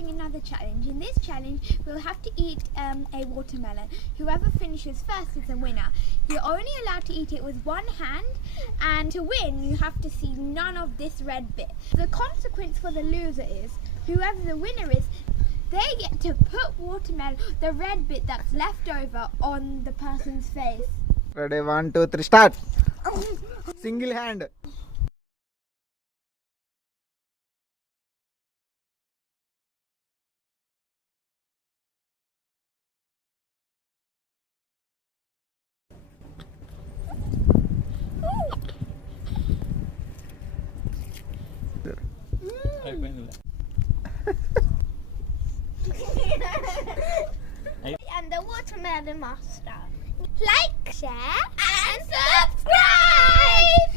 doing another challenge. In this challenge, we'll have to eat a watermelon. Whoever finishes first is the winner. You're only allowed to eat it with one hand, and to win, you have to see none of this red bit. The consequence for the loser is, whoever the winner is, they get to put watermelon, the red bit that's left over, on the person's face. Ready, 1, 2, 3, start. Single hand. I'm the watermelon master. Like, share, and subscribe!